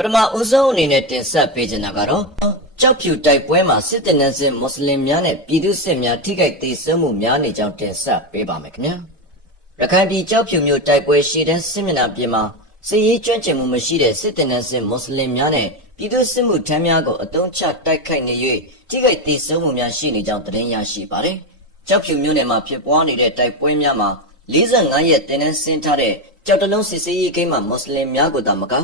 ပထမဦးဆုံးအနေနဲ့တင်ဆက်ပေးချင်တာကတော့ကြောက်ဖြူတိုက်ပွဲမှာစစ်တပ်နဲ့စစ်မွတ်စလင်များနဲ့ပြည်သူစစ်များထိခိုက်ဒေဆုံးမှုများနေကြောင်းတင်ဆက်ပေးပါမယ်ခင်ဗျာရခိုင်ပြည်ကြောက်ဖြူမြို့တိုက်ပွဲရှေ့တန်းစစ်မျက်နှာပြင်မှာစစ်ရေးကျွမ်းကျင်မှုမရှိတဲ့စစ်တပ်နဲ့စစ်မွတ်စလင်များနဲ့ပြည်သူစစ်မှုထမ်းများကိုအတုံးချတိုက်ခိုက်နေ၍ထိခိုက်ဒေဆုံးမှုများရှိနေကြောင်းသတင်းရရှိပါတယ်ကြောက်ဖြူမြို့နယ်မှာဖြစ်ပွားနေတဲ့တိုက်ပွဲများမှာ45ရက်တင်နန်းဆင်းထားတဲ့ကြောက်တလုံးစစ်စေးရေးကိန်းမှာမွတ်စလင်များကိုသာမက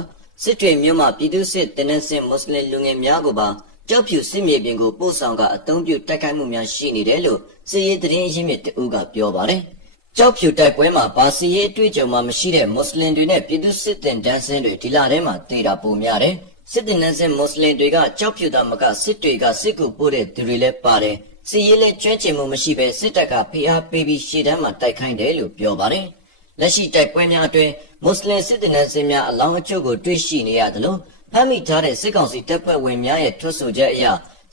စစ်တွေမြို့မှာပြည်သူစစ်တင်နန်းဆင်းမွတ်စလင်လူငယ်များကိုပါကြောက်ဖြူစစ်မြေပြင်ကိုပို့ဆောင်ကအုံပြုတိုက်ခိုက်မှုများရှိနေတယ်လို့စစ်ရေးသတင်းရင်းမြစ်တအူးကပြောပါတယ်။ကြောက်ဖြူတိုက်ပွဲမှာပါစီရေးတွေ့ကြုံမှမရှိတဲ့မွတ်စလင်တွေနဲ့ပြည်သူစစ်တင်ဒန်းစင်းတွေဒီလထဲမှာတည်တာပုံများတယ်။စစ်တင်ဒန်းစင်းမွတ်စလင်တွေကကြောက်ဖြူသားမကစစ်တွေကစစ်ကူပို့တဲ့သူတွေလည်းပါတယ်။စစ်ရေးလည်းကျွမ်းကျင်မှုမရှိဘဲစစ်တပ်ကဖိအားပေးပြီးရှေ့တန်းမှာတိုက်ခိုင်းတယ်လို့ပြောပါတယ်။ လက်ရှိတိုက်ပွဲများအတွင်းမွတ်စလင်စစ်တင်ဒန်းစင်းများအလောင်းအချို့ကိုတွေ့ရှိနေရတယ်လို့ဖမ်းမိထားတဲ့စစ်ကောင်စီတပ်ဖွဲ့ဝင်များရဲ့ထွက်ဆိုချက်အရ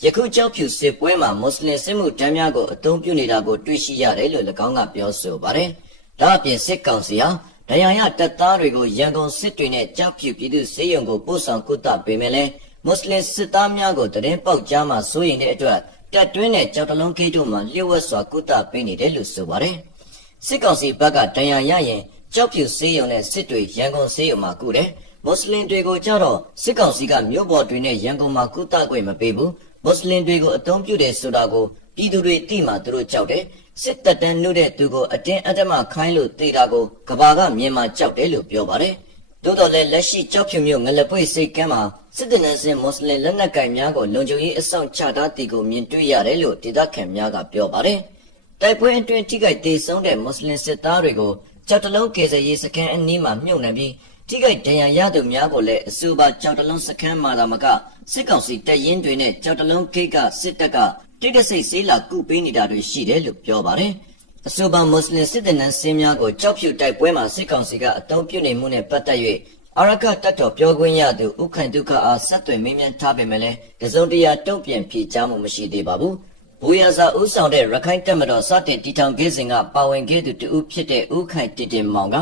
ယခုကြောက်ဖြူစစ်ပွဲမှာမွတ်စလင်စစ်မှုထမ်းများကိုအသုံးပြုနေတာကိုတွေ့ရှိရတယ်လို့၎င်းကပြောဆိုပါတယ်။ဒါအပြင်စစ်ကောင်စီဟာဒရန်ရတပ်သားတွေကိုရန်ကုန်စစ်တွေနဲ့ကြောက်ဖြူပြည်သူစစ်ရုံကိုပို့ဆောင်ကုသပေးမယ်လဲမွတ်စလင်စစ်သားများကိုတရင်ပေါက်ကြားမှာစိုးရိမ်တဲ့အတွက်တပ်တွင်းနဲ့ကြောက်တလုံးဂိတ်တို့မှာလျှို့ဝှက်စွာကုသပေးနေတယ်လို့ဆိုပါတယ်။ စစ်ကောင်စီဘက်ကဒရန်ရရင်ကြောက်ဖြူစစ်ရုံနဲ့စစ်တွေရန်ကုန်စစ်ရုံမှာကုတယ်။မွတ်စလင်တွေကိုကြတော့စစ်ကောင်စီကမြို့ပေါ်တွေနဲ့ရန်ကုန်မှာကုသခွင့်မပေးဘူးမွတ်စလင်တွေကိုအသုံးပြုတယ်ဆိုတာကိုပြည်သူတွေသိမှသူတို့ကြောက်တယ်စစ်တပ်တန်းနှုတ်တဲ့သူကိုအတင်းအဓမ္မခိုင်းလို့တေတာကိုကဘာကမြင်မှကြောက်တယ်လို့ပြောပါတယ်သို့တော်လည်းလက်ရှိကြောက်ဖြူမြို့ငလပွေစိတ်ကမ်းမှာစစ်တပ်နဲ့စင်မွတ်စလင်လက်နက်ကိုင်များကိုလုံခြုံရေးအဆောင်ချထားတီကိုမြင်တွေ့ရတယ်လို့ဒေသခံများကပြောပါတယ် တိုက်ပွဲအတွင်းထိခိုက်ဒေဆုံးတဲ့မွတ်စလင်စစ်သားတွေကိုကြောက်တလုံးကေစရေးစခန်းအနီးမှာမြုပ်နှံပြီးထိခိုက်ဒဏ်ရာရသူများကိုလည်းအဆိုပါကြောက်တလုံးစခန်းမှာသာမကစစ်ကောင်စီတပ်ရင်းတွေနဲ့ကြောက်တလုံးဂိတ်ကစစ်တပ်ကတိတ်တဆိတ်ဆေးလာကုပေးနေတာတွေရှိတယ်လို့ပြောပါတယ်။အဆိုပါမွတ်စလင်စစ်တပ်နဲ့စင်းများကိုကြောက်ဖြူတိုက်ပွဲမှာစစ်ကောင်စီကအုံပြုနေမှုနဲ့ပတ်သက်၍အရကတတ်တော်ပြောခွင့်ရသူဥခိုင်ဒုက္ခအားဆက်သွယ်မင်းမြန်ထားပေမဲ့လည်းတစုံတရာတုံ့ပြန်ဖြေကြားမှုမရှိသေးပါဘူး။ ဘူရဇာဦးဆောင်တဲ့ရခိုင်တပ်မတော်စတင်တီထောင်ခဲ့စဉ်ကပါဝင်ခဲ့သူတဦးဖြစ်တဲ့ဥခိုင်တတင်မောင်က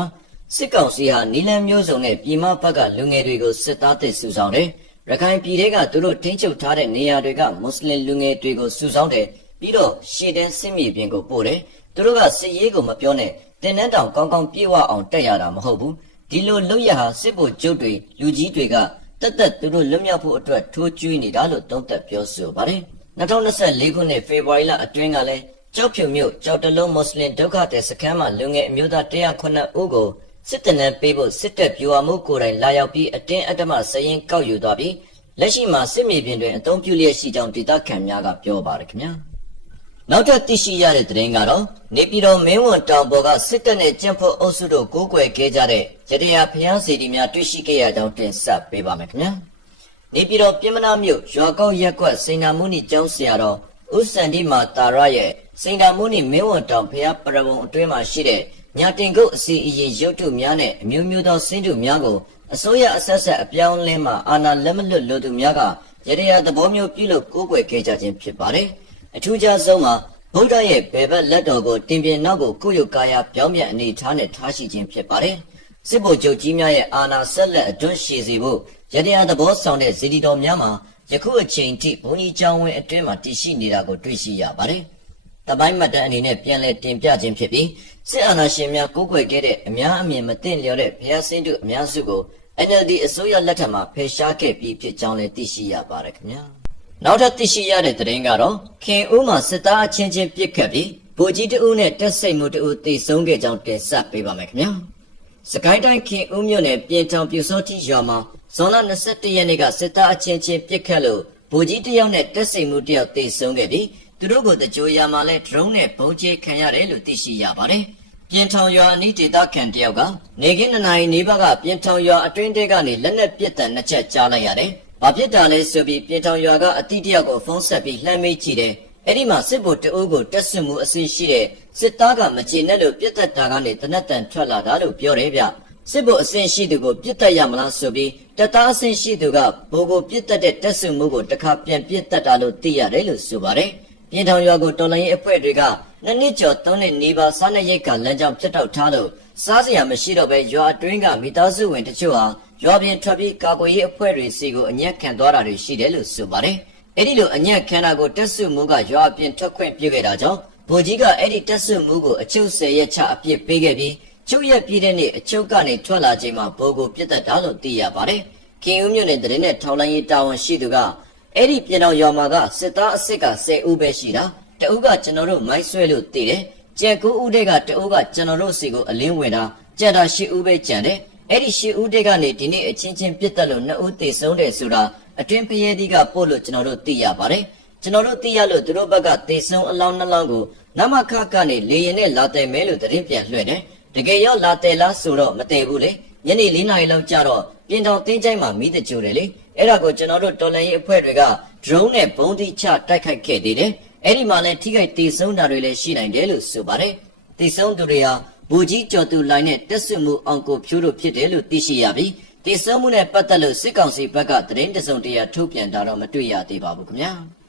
စစ်ကောင်စီဟာနီလန်မျိုးစုံနဲ့ပြည်မဘက်ကလူငယ်တွေကိုစစ်သားသစ်စုဆောင်တယ်။ရခိုင်ပြည်ထဲကသူတို့ထိန်းချုပ်ထားတဲ့နေရာတွေကမွတ်စလင်လူငယ်တွေကိုစုဆောင်တယ်။ပြီးတော့ရှေ့တန်းစစ်မြေပြင်ကိုပို့တယ်။သူတို့ကစစ်ရေးကိုမပြောနဲ့တင်နှန်းတောင်ကောင်းကောင်းပြေဝအောင်တက်ရတာမဟုတ်ဘူး။ဒီလိုလုပ်ရဟာစစ်ဗိုလ်ချုပ်တွေလူကြီးတွေကတက်တက်သူတို့လွတ်မြောက်ဖို့အတွက်ထိုးကျွေးနေတာလို့သုံးသပ်ပြောဆိုပါတယ်။ 2024ခုနှစ်ဖေဖော်ဝါရီလအတွင်းကလည်းကြောက်ဖြူမြို့ကြောက်တလုံးမွတ်စလင်ဒုက္ခသည်စခန်းမှာလူငယ်အမျိုးသား109ဦးကိုစစ်တပ်နဲ့ပေးဖို့စစ်တပ်ပြူဟာမှုကိုယ်တိုင်လာရောက်ပြီးအတင်းအဓမ္မစရင်ကောက်ယူသွားပြီးလက်ရှိမှာစစ်မြေပြင်တွင်အုံပြုလျက်ရှိကြောင်းဒေသခံများကပြောပါတယ်ခင်ဗျာနောက်ထပ်သိရှိရတဲ့သတင်းကတော့နေပြည်တော်မင်းဝန်တောင်ပေါ်ကစစ်တပ်နဲ့ကျန်းဖို့အုပ်စုတို့ကိုးကွယ်ခဲ့ကြတဲ့ရတရာဖျားစီတီများတွေ့ရှိခဲ့ရကြောင်းတင်ဆက်ပေးပါမယ်ခင်ဗျာ နေပြည်တော်ပြည်မနာမြို့ရွာကောက်ရက်ကွက်စိန်နာမုနီကျောင်းဆရာတော်ဥစန္ဒီမာတာရရဲ့စိန်နာမုနီမင်းဝန်တောင်ဖျားပရဝုံအတွင်းမှာရှိတဲ့ညာတင်ကုတ်အစီအရင်ရုပ်ထုများနဲ့အမျိုးမျိုးသောစင်းထုများကိုအစိုးရအဆက်ဆက်အပြောင်းလဲမှအာဏာလက်မလွတ်လို့သူများကရရသဘောမျိုးပြုလုပ်ကိုးကွယ်ခဲ့ကြခြင်းဖြစ်ပါတယ်။အထူးခြားဆုံးမှာဗုဒ္ဓရဲ့ဘယ်ဘက်လက်တော်ကိုတင်ပြနောက်ကိုကိုယ်ရုပ်ကာယပြောင်းပြန်အနေထားနဲ့ထားရှိခြင်းဖြစ်ပါတယ်။ စစ်ဗိုလ်ချုပ်ကြီးများရဲ့အာဏာဆက်လက်အတွန်းရှည်စေဖို့ရရသဘောဆောင်တဲ့ဇီတီတော်များမှာယခုအချိန်ထိဘုန်းကြီးကျောင်းဝင်းအတွင်းမှာတည်ရှိနေတာကိုတွေ့ရှိရပါတယ်။တပိုင်းမှတ်တမ်းအနေနဲ့ပြန်လည်တင်ပြခြင်းဖြစ်ပြီးစစ်အာဏာရှင်များကိုးကွယ်ခဲ့တဲ့အများအမြင်မသိလျော်တဲ့ဘုရားစင်းတို့အများစုကို NLD အစိုးရလက်ထက်မှာဖယ်ရှားခဲ့ပြီးဖြစ်ကြောင်းလည်းသိရှိရပါတယ်ခင်ဗျာနောက်ထပ်သိရှိရတဲ့သတင်းကတော့ခင်ဦးမှာစစ်သားအချင်းချင်းပြစ်ခတ်ပြီးဗိုလ်ကြီးတဦးနဲ့တက်စိတ်မှုတဦးတေဆုံးခဲ့ကြောင်းတင်ဆက်ပေးပါမယ်ခင်ဗျာ စကိုင်းတိုင်းခင်ဦးမြို့နယ်ပြင်ထောင်ပြူစောတိရွာမှာဇွန်လ22ရက်နေ့ကစစ်သားအချင်းချင်းပြစ်ခတ်လို့ဗိုလ်ကြီးတယောက်နဲ့တက်စိတ်မှုတယောက်တေဆုံးခဲ့ပြီးသူတို့ကိုတကြိုရမှာလဲဒရုန်းနဲ့ဘုံကျဲခံရတယ်လို့သိရှိရပါတယ်။ပြင်ထောင်ရွာအနီးဒေသခံတယောက်ကနေကင်းနှစ်နာရီနေဘကပြင်ထောင်ရွာအတွင်းထဲကနေလက်နက်ပစ်တံနှစ်ချက်ကြားလိုက်ရတယ်။ဘာဖြစ်တာလဲဆိုပြီးပြင်ထောင်ရွာကအတိတယောက်ကိုဖုန်းဆက်ပြီးလှမ်းမေးကြည့်တယ်။အဲ့ဒီမှာစစ်ဗိုလ်တအုပ်ကိုတက်ဆွမှုအစီရှိတဲ့ စစ်သားကမကျေနပ်လို့ပြစ်တက်တာကနေတနက်တန်ထွက်လာတာလို့ပြောတယ်ဗျ။စစ်ဗိုလ်အဆင့်ရှိသူကိုပြစ်တက်ရမလားဆိုပြီးတပ်သားအဆင့်ရှိသူကဘိုးကိုပြစ်တက်တဲ့တက်ဆွမှုကိုတစ်ခါပြန်ပြစ်တက်တာလို့သိရတယ်လို့ဆိုပါတယ်။ပြင်ထောင်ရွာကိုတော်လိုင်းရေးအဖွဲ့တွေကနှစ်နှစ်ကျော်သုံးနှစ်နေပါစားနပ်ရိတ်ကလမ်းကြောင်းပြတ်တောက်ထားလို့စားစရာမရှိတော့ပဲရွာအတွင်းကမိသားစုဝင်တချို့ဟာရွာပြင်ထွက်ပြီးကာကွယ်ရေးအဖွဲ့တွေစီကိုအညက်ခံသွားတာတွေရှိတယ်လို့ဆိုပါတယ်။အဲ့ဒီလိုအညက်ခံတာကိုတက်စုမှုကရွာပြင်ထွက်ခွင့်ပြုခဲ့တာကြောင့် ဗိုလ်ကြီးကအဲ့ဒီတက်စုမှုကိုအချုပ်ဆယ်ရက်ချအပြစ်ပေးခဲ့ပြီးချုပ်ရက်ပြည့်တဲ့နေ့အချုပ်ကနေထွက်လာချိန်မှာဘိုးကိုပြစ်တက်တာလို့သိရပါတယ်။ခင်ဦးမြို့နယ်တရင်နဲ့ထောင်လိုင်းရေးတာဝန်ရှိသူကအဲ့ဒီပြည်တော်ရွာမှာကစစ်သားအစ်စ်က10ဦးပဲရှိတာတအုပ်ကကျွန်တော်တို့မိုက်ဆွဲလို့သိတယ်။ကျန်9ဦးတည်းကတအုပ်ကကျွန်တော်တို့စီကိုအလင်းဝင်တာကြက်တာ10ဦးပဲကြံတယ်။အဲ့ဒီ10ဦးတည်းကနေဒီနေ့အချင်းချင်းပြစ်တက်လို့2ဦးသေဆုံးတယ်ဆိုတာအတွင်းဖရဲဒီကပို့လို့ကျွန်တော်တို့သိရပါတယ်။ ကျွန်တော်တို့သိရလို့သူတို့ဘက်ကသေဆုံးအလောင်းနှလောင်းကိုနမခကနေလေရင်နဲ့လာတယ်မဲလို့သတင်းပြန်လွှင့်တယ်။တကယ်ရောက်လာတယ်လားဆိုတော့မတည်ဘူးလေ။ညနေ၄နာရီလောက်ကျတော့ပြင်တော်တင်းချိုင်းမှာမိတကြိုတယ်လေ။အဲ့ဒါကိုကျွန်တော်တို့တော်လန်ရေးအဖွဲ့တွေက drone နဲ့ဘုံတိချတိုက်ခိုက်ခဲ့သေးတယ်။အဲ့ဒီမှာလည်းထိခိုက်သေဆုံးတာတွေလည်းရှိနိုင်တယ်လို့ဆိုပါတယ်။သေဆုံးသူတွေဟာဘူကြီးကျော်သူလိုင်းနဲ့တက်ဆွမှုအောင်ကိုဖြိုးတို့ဖြစ်တယ်လို့သိရှိရပြီးသေဆုံးမှုနဲ့ပတ်သက်လို့စစ်ကောင်စီဘက်ကသတင်းတစုံတရာထုတ်ပြန်တာတော့မတွေ့ရသေးပါဘူးခင်ဗျာ။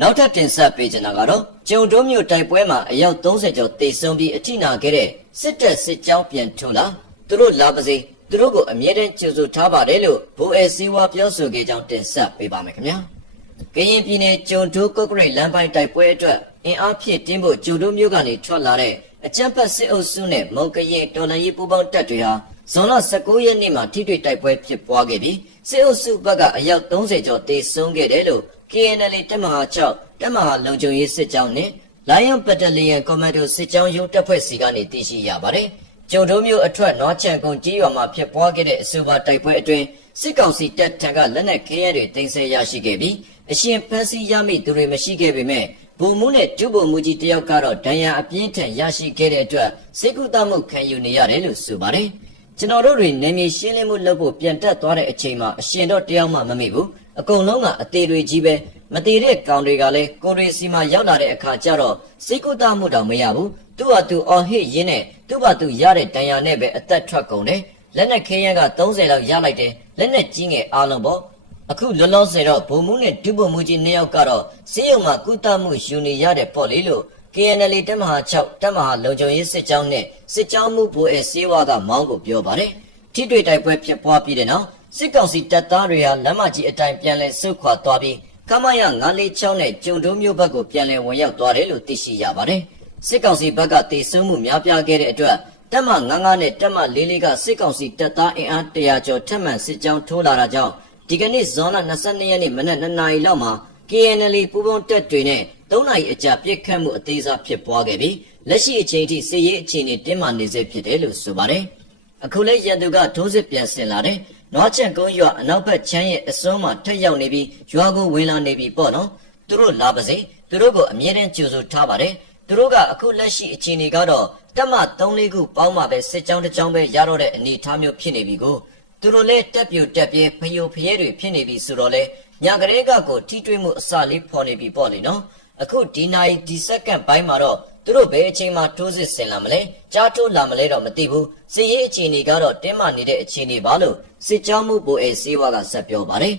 နောက်ထပ်တင်ဆက်ပေးချင်တာကတော့ကျုံတိုးမြို့တိုက်ပွဲမှာအယောက်30ကျော်သေဆုံးပြီးအထိနာခဲ့တဲ့စစ်တပ်စစ်ကြောင်းပြန်ထုံလာသူတို့လာပါစေသူတို့ကိုအမြဲတမ်းကြိုဆိုထားပါတယ်လို့ဘိုးအဲစည်းဝါပြောဆိုခဲ့ကြောင်းတင်ဆက်ပေးပါမယ်ခင်ဗျာ။ကရင်ပြည်နယ်ကျုံတိုးကုတ်ကရိတ်လမ်းပိုင်းတိုက်ပွဲအတွက်အင်အားဖြည့်တင်းဖို့ကျုံတိုးမြို့ကနေထွက်လာတဲ့အကြမ်းဖက်စစ်အုပ်စုနဲ့မုံကရင်တော်လှန်ရေးပူးပေါင်းတပ်တွေဟာဇွန်လ19ရက်နေ့မှာထိတွေ့တိုက်ပွဲဖြစ်ပွားခဲ့ပြီးစစ်အုပ်စုဘက်ကအယောက်30ကျော်တေဆုံးခဲ့တယ်လို့ KNL တပ်မဟာ6တပ်မဟာလုံခြုံရေးစစ်ကြောင်းနဲ့ Lion Battalion Commando စစ်ကြောင်းရုံးတပ်ဖွဲ့စီကနေသိရှိရပါတယ်။ကျုံတို့မျိုးအထွက်နွားချံကုန်းကြီးရွာမှာဖြစ်ပွားခဲ့တဲ့အဆိုပါတိုက်ပွဲအတွင်းစစ်ကောင်စီတပ်ထံကလက်နက်ခဲယမ်းတွေတင်ဆက်ရရှိခဲ့ပြီးအရှင်ဖမ်းဆီးရမိသူတွေမရှိခဲ့ပေမဲ့ဗိုလ်မှူးနဲ့ဒုဗိုလ်မှူးကြီးတယောက်ကတော့ဒဏ်ရာအပြင်းထန်ရရှိခဲ့တဲ့အတွက်စိတ်ကူးတမှုခံယူနေရတယ်လို့ဆိုပါတယ်။ကျွန်တော်တို့တွေနေမြေရှင်းလင်းမှုလုပ်ဖို့ပြန်တက်သွားတဲ့အချိန်မှာအရှင်တော့တယောက်မှမမိဘူး။ အကုန်လုံးကအသေးတွေကြီးပဲမသေးတဲ့ကောင်တွေကလည်းကိုရီစီမှာရောက်လာတဲ့အခါကျတော့စိတ်ကူးတမှုတောင်မရဘူး။သူ့ဟာသူအော်ဟစ်ရင်းနဲ့သူ့ဘာသူရတဲ့ဒဏ်ရာနဲ့ပဲအသက်ထွက်ကုန်တယ်။လက်နက်ခဲယမ်းက30လောက်ရလိုက်တယ်။လက်နက်ကြီးငယ်အားလုံးပေါ့။အခုလောလောဆယ်တော့ဘုံမှုနဲ့ဒုဗိုလ်မှုကြီးနှစ်ယောက်ကတော့စေယုံမှာကုသမှုယူနေရတဲ့ပေါ့လေလို့ KNL တပ်မဟာ6တပ်မဟာလုံခြုံရေးစစ်ကြောင်းနဲ့စစ်ကြောင်းမှုဘိုးအဲစေဝါကမောင်းကိုပြောပါတယ်။ထိတွေ့တိုက်ပွဲဖြစ်ပွားပြီးတဲ့နောက် စစ်ကောင်စီတပ်သားတွေဟာလမ်းမကြီးအတိုင်းပြန်လည်ဆုတ်ခွာသွားပြီးကမရ946နဲ့ကျုံတုံးမျိုးဘက်ကိုပြန်လည်ဝင်ရောက်သွားတယ်လို့သိရှိရပါတယ်။စစ်ကောင်စီဘက်ကတေဆုံးမှုများပြားခဲ့တဲ့အတွက်တပ်မ99နဲ့တပ်မ44ကစစ်ကောင်စီတပ်သားအင်အား100ကျော်ထပ်မံစစ်ကြောင်းထိုးလာတာကြောင့်ဒီကနေ့ဇွန်လ22ရက်နေ့မနက်2နာရီလောက်မှာ KNL ပူးပေါင်းတပ်တွေနဲ့3နာရီအကြာပြစ်ခတ်မှုအသေးစားဖြစ်ပွားခဲ့ပြီးလက်ရှိအချိန်ထိစစ်ရေးအခြေအနေတင်းမာနေဆဲဖြစ်တယ်လို့ဆိုပါတယ်။အခုလဲရန်သူကဒိုးစစ်ပြန်ဆင်လာတယ်။ နွားချက်ကုန်းရွာအနောက်ဘက်ချမ်းရဲ့အစွန်းမှာထက်ရောက်နေပြီးရွာကိုဝင်လာနေပြီပေါ့နော်။သူတို့လာပါစေ။သူတို့ကိုအမြဲတမ်းကြိုဆိုထားပါတယ်။သူတို့ကအခုလက်ရှိအခြေအနေကတော့တက်မ3-4ခုပေါင်းမှပဲစစ်ကြောင်းတစ်ကြောင်းပဲရတော့တဲ့အနေအထားမျိုးဖြစ်နေပြီကိုသူတို့လည်းတက်ပြိုတက်ပြဲဖယိုဖယဲတွေဖြစ်နေပြီဆိုတော့လေညာကလေးကကိုထိတွေ့မှုအစလေးဖော်နေပြီပေါ့လေနော်အခုဒီနိုင်ဒီစက္ကန့်ပိုင်းမှာတော့ သူတို့ဘယ်အချိန်မှထိုးစစ်ဆင်လာမလဲကြားထိုးလာမလဲတော့မသိဘူးစစ်ရေးအခြေအနေကတော့တင်းမာနေတဲ့အခြေအနေပါလို့စစ်ကြောင်းမှုပိုအဲစေဝါကဆက်ပြောပါတယ်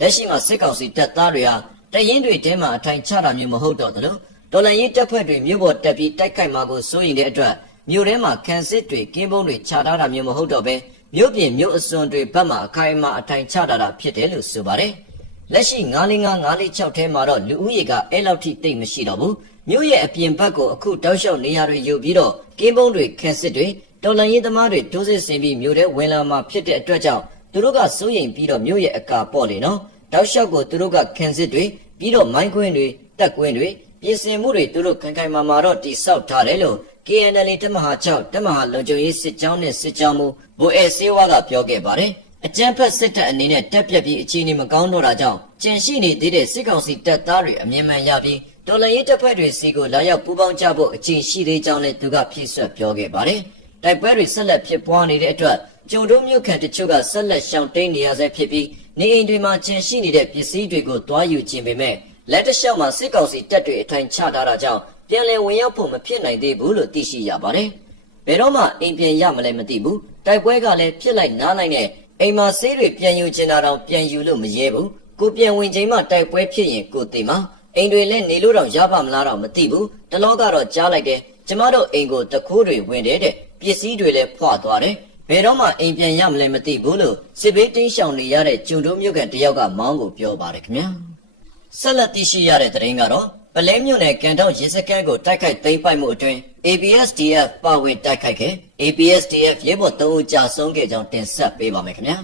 လက်ရှိမှာစစ်ကောင်စီတပ်သားတွေဟာတရင်တွေတဲမှာအထိုင်ချတာမျိုးမဟုတ်တော့တယ်လို့ဒေါ်လာရေးတပ်ဖွဲ့တွေမြို့ပေါ်တက်ပြီးတိုက်ခိုက်မှာကိုစိုးရိမ်တဲ့အတွက်မြို့ထဲမှာခံစစ်တွေကင်းပုံးတွေခြာထားတာမျိုးမဟုတ်တော့ဘဲမြို့ပြင်မြို့အစွန်တွေဘက်မှအခိုင်အမာအထိုင်ချတာတာဖြစ်တယ်လို့ဆိုပါတယ်။လက်ရှိ945 946ထဲမှာတော့လူဦးရေကအဲ့လောက်ထိတိတ်မရှိတော့ဘူး။ မြို့ရဲ့အပြင်ဘက်ကိုအခုတောက်လျှောက်နေရာတွေယူပြီးတော့ကင်းပုံးတွေခက်စစ်တွေတော်လန်ရေးသမားတွေဒိုးစစ်ဆင်ပြီးမြို့ထဲဝင်လာမှဖြစ်တဲ့အတွက်ကြောင့်သူတို့ကစိုးရိမ်ပြီးတော့မြို့ရဲ့အကာပေါ့လေနော်။တောက်လျှောက်ကိုသူတို့ကခန်းစစ်တွေပြီးတော့မိုင်းခွင်းတွေတက်ကွင်းတွေပြင်ဆင်မှုတွေသူတို့ခိုင်ခိုင်မာမာတော့တိဆောက်ထားတယ်လို့ KNL တပ်မဟာ6တပ်မဟာလုံခြုံရေးစစ်ကြောင်းနဲ့စစ်ကြောင်းမှုဘိုအဲစေဝါကပြောခဲ့ပါတယ်။အကြမ်းဖက်စစ်တပ်အနေနဲ့တက်ပြက်ပြီးအခြေအနေမကောင်းတော့တာကြောင့်ကြန့်ရှိနေသေးတဲ့စစ်ကောင်စီတပ်သားတွေအမြင်မှန်ရပြီး တော်လှန်ရေးတပ်ဖွဲ့တွေစီကိုလာရောက်ပူးပေါင်းကြဖို့အချိန်ရှိသေးကြောင်းလည်းသူကဖြည့်ဆွတ်ပြောခဲ့ပါတယ်။တိုက်ပွဲတွေဆက်လက်ဖြစ်ပွားနေတဲ့အတွက်ကျုံတို့မြို့ခံတချို့ကဆက်လက်ရှောင်တိန်နေရဆဲဖြစ်ပြီးနေအိမ်တွေမှာကျန်ရှိနေတဲ့ပစ္စည်းတွေကိုတွားယူခြင်းပေမဲ့လက်တလျှောက်မှာစစ်ကောင်စီတပ်တွေအထိုင်ချထားတာကြောင့်ပြန်လည်ဝင်ရောက်ဖို့မဖြစ်နိုင်သေးဘူးလို့သိရှိရပါတယ်။ဘယ်တော့မှအိမ်ပြန်ရမလဲမသိဘူး။တိုက်ပွဲကလည်းဖြစ်လိုက်နားလိုက်နဲ့အိမ်မှာဆေးတွေပြန်ယူချင်တာတောင်ပြန်ယူလို့မရဲဘူး။ကိုပြန်ဝင်ချိန်မှတိုက်ပွဲဖြစ်ရင်ကိုသိမှာ အိမ်တွေလည်းနေလို့တော့ရပါမလားတော့မသိဘူး။တလောကတော့ကြားလိုက်တယ်။ကျမတို့အိမ်ကိုတခိုးတွေဝင်တယ်တဲ့ပစ္စည်းတွေလည်းဖွာသွားတယ်ဘယ်တော့မှအိမ်ပြန်ရမလဲမသိဘူးလို့စစ်ဘေးတင်းရှောင်နေရတဲ့ကျုံတို့မြို့ကန်တယောက်ကမောင်းကိုပြောပါတယ်ခင်ဗျာဆက်လက်သိရှိရတဲ့သတင်းကတော့ပလဲမြို့နယ်ကန်တောက်ရေစကန်းကိုတိုက်ခိုက်သိမ်းပိုက်မှုအတွင်း ABSDF ပါဝင်တိုက်ခိုက်ခဲ့ ABSDF ရဲဘော်3ဦးကြာဆုံးခဲ့ကြောင်းတင်ဆက်ပေးပါမယ်ခင်ဗျာ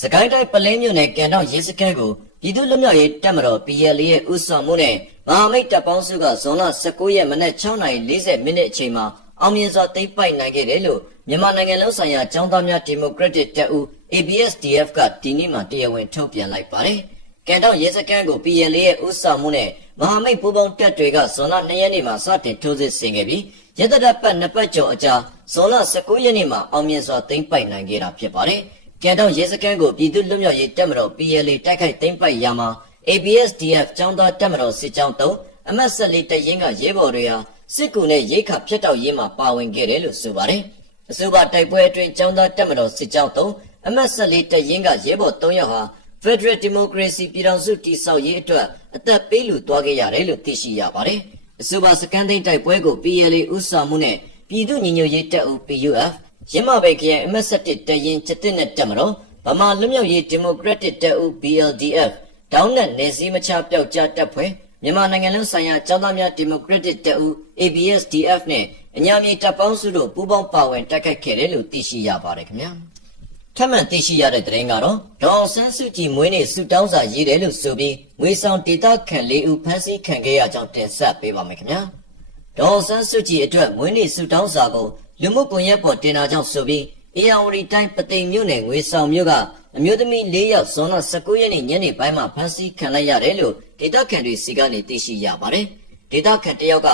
စကိုင်းတိုင်းပလဲမြို့နယ်ကန်တောက်ရေစကန်းကို ပြည်သူ့လွတ်မြောက်ရေးတပ်မတော် PLA ရဲ့ဥဆောင်မှုနဲ့မဟာမိတ်တပ်ပေါင်းစုကဇွန်လ19ရက်မနက်6:40မိနစ်အချိန်မှာအောင်မြင်စွာသိမ်းပိုက်နိုင်ခဲ့တယ်လို့မြန်မာနိုင်ငံလုံးဆိုင်ရာចောင်းသားများဒီမိုကရက်တစ်တပ်ဦး ABSDF ကဒီနေ့မှတရားဝင်ထုတ်ပြန်လိုက်ပါတယ်။ကန်တောက်ရဲစခန်းကို PLA ရဲ့ဥဆောင်မှုနဲ့မဟာမိတ်ပူးပေါင်းတပ်တွေကဇွန်လ2ရက်နေ့မှာစတင်ထိုးစစ်ဆင်ခဲ့ပြီးရတတပ်ပတ်နှစ်ပတ်ကျော်အကြာဇွန်လ19ရက်နေ့မှာအောင်မြင်စွာသိမ်းပိုက်နိုင်ခဲ့တာဖြစ်ပါတယ်။ ကန်တောက်ရဲစခန်းကိုပြည်သူ့လွတ်မြောက်ရေးတပ်မတော် PLA တိုက်ခိုက်သိမ်းပိုက်ရာမှာ ABSDF ចောင်းသားတပ်မတော်စစ်ကြောင်း3အမတ်ဆက်လေးတရင်ကရဲဘော်တွေဟာစစ်ကူနဲ့ရိတ်ခဖြတ်တောက်ရေးမှာပါဝင်ခဲ့တယ်လို့ဆိုပါတယ်။အဆိုပါတိုက်ပွဲအတွင်းចောင်းသားတပ်မတော်စစ်ကြောင်း3အမတ်ဆက်လေးတရင်ကရဲဘော်3ယောက်ဟာ Federal Democracy ပြည်ထောင်စုတည်ဆောက်ရေးအတွက်အသက်ပေးလူသွားခဲ့ရတယ်လို့သိရှိရပါတယ်။အဆိုပါစကန်သိန်းတိုက်ပွဲကို PLA ဥဆောင်မှုနဲ့ပြည်သူ့ညီညွတ်ရေးတပ်ဦး PUF ရမဘိတ်ခရိုင်အမတ်ဆက်တရင်ကျတဲ့နဲ့တပ်မတော်ဗမာလွတ်မြောက်ရေးဒီမိုကရက်တစ်တပ်ဦး BLDF တောင်းနဲ့နေစည်းမချပျောက်ကြားတပ်ဖွဲ့မြန်မာနိုင်ငံလုံးဆိုင်ရာចောင်းသားများဒီမိုကရက်တစ်တပ်ဦး ABSDF နဲ့အညာမြေတပ်ပေါင်းစုတို့ပူးပေါင်းပါဝင်တိုက်ခိုက်ခဲ့တယ်လို့သိရှိရပါတယ်ခင်ဗျာထပ်မံသိရှိရတဲ့သတင်းကတော့ဒေါအောင်ဆန်းစုကြည်မွေးနေ့ဆုတောင်းစာရေးတယ်လို့ဆိုပြီးငွေဆောင်ဒေတာခန့်၄ဦးဖမ်းဆီးခံခဲ့ရကြောင်းတင်ဆက်ပေးပါမယ်ခင်ဗျာဒေါအောင်ဆန်းစုကြည်အတွက်မွေးနေ့ဆုတောင်းစာကို လူမှုကွန်ရက်ပေါ်တင်တာကြောင့်ဆိုပြီးအေယာဝတီတိုင်းပသိမ်မြို့နယ်ငွေဆောင်မြို့ကအမျိုးသမီး၄ယောက်ဇွန်လ19ရက်နေ့ညနေပိုင်းမှာဖမ်းဆီးခံလိုက်ရတယ်လို့ဒေတာခန့်တွေစီကနေသိရှိရပါတယ်။ဒေတာခန့်တယောက်က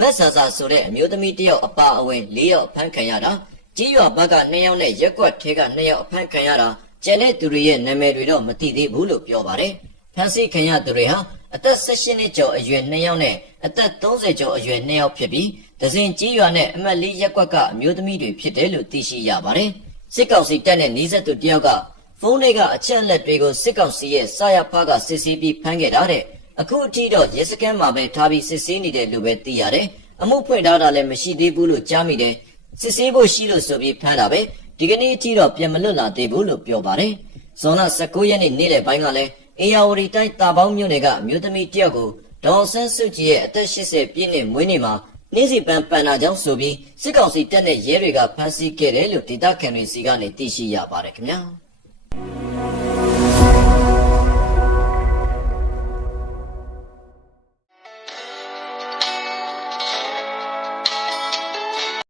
မက်ဆာဆာဆိုတဲ့အမျိုးသမီးတယောက်အပါအဝင်၄ယောက်အဖမ်းခံရတာကြီးရွာဘက်က2ယောက်နဲ့ရက်ကွက်ထဲက2ယောက်အဖမ်းခံရတာကျန်တဲ့သူတွေရဲ့နာမည်တွေတော့မသိသေးဘူးလို့ပြောပါတယ်။ဖမ်းဆီးခံရသူတွေဟာ အသက်16နှစ်ကျော်အရွယ်2ယောက်နဲ့အသက်30ကျော်အရွယ်2ယောက်ဖြစ်ပြီးဒဇင်ကြီးရွာနဲ့အမတ်လေးရက်ကွက်ကအမျိုးသမီးတွေဖြစ်တယ်လို့သိရှိရပါတယ်။စစ်ကောင်စီတပ်နဲ့နှီးဆက်သူတယောက်ကဖုန်းတွေကအချက်အလက်တွေကိုစစ်ကောင်စီရဲ့စာရဖားကစစ်ဆေးပြီးဖမ်းခဲ့တာတဲ့အခုအထိတော့ရဲစခန်းမှာပဲထားပြီးစစ်ဆေးနေတယ်လို့ပဲသိရတယ်အမှုဖွင့်ထားတာလည်းမရှိသေးဘူးလို့ကြားမိတယ်စစ်ဆေးဖို့ရှိလို့ဆိုပြီးဖမ်းတာပဲဒီကနေ့အထိတော့ပြန်မလွတ်လာသေးဘူးလို့ပြောပါတယ်ဇွန်လ19ရက်နေ့နေ့လယ်ပိုင်းကလည်း အေယာဝတီတိုင်းတာပေါင်းမြို့နယ်ကအမျိုးသမီးတယောက်ကိုဒေါ်ဆန်းစုကြည်ရဲ့အသက်80ပြည့်နှစ်မွေးနေ့မှာနေ့စီပန်ပန်နာကြောင့်ဆိုပြီးစစ်ကောင်စီတပ်နဲ့ရဲတွေကဖမ်းဆီးခဲ့တယ်လို့ဒေသခံတွေစီကနေသိရှိရပါတယ်ခင်ဗျာ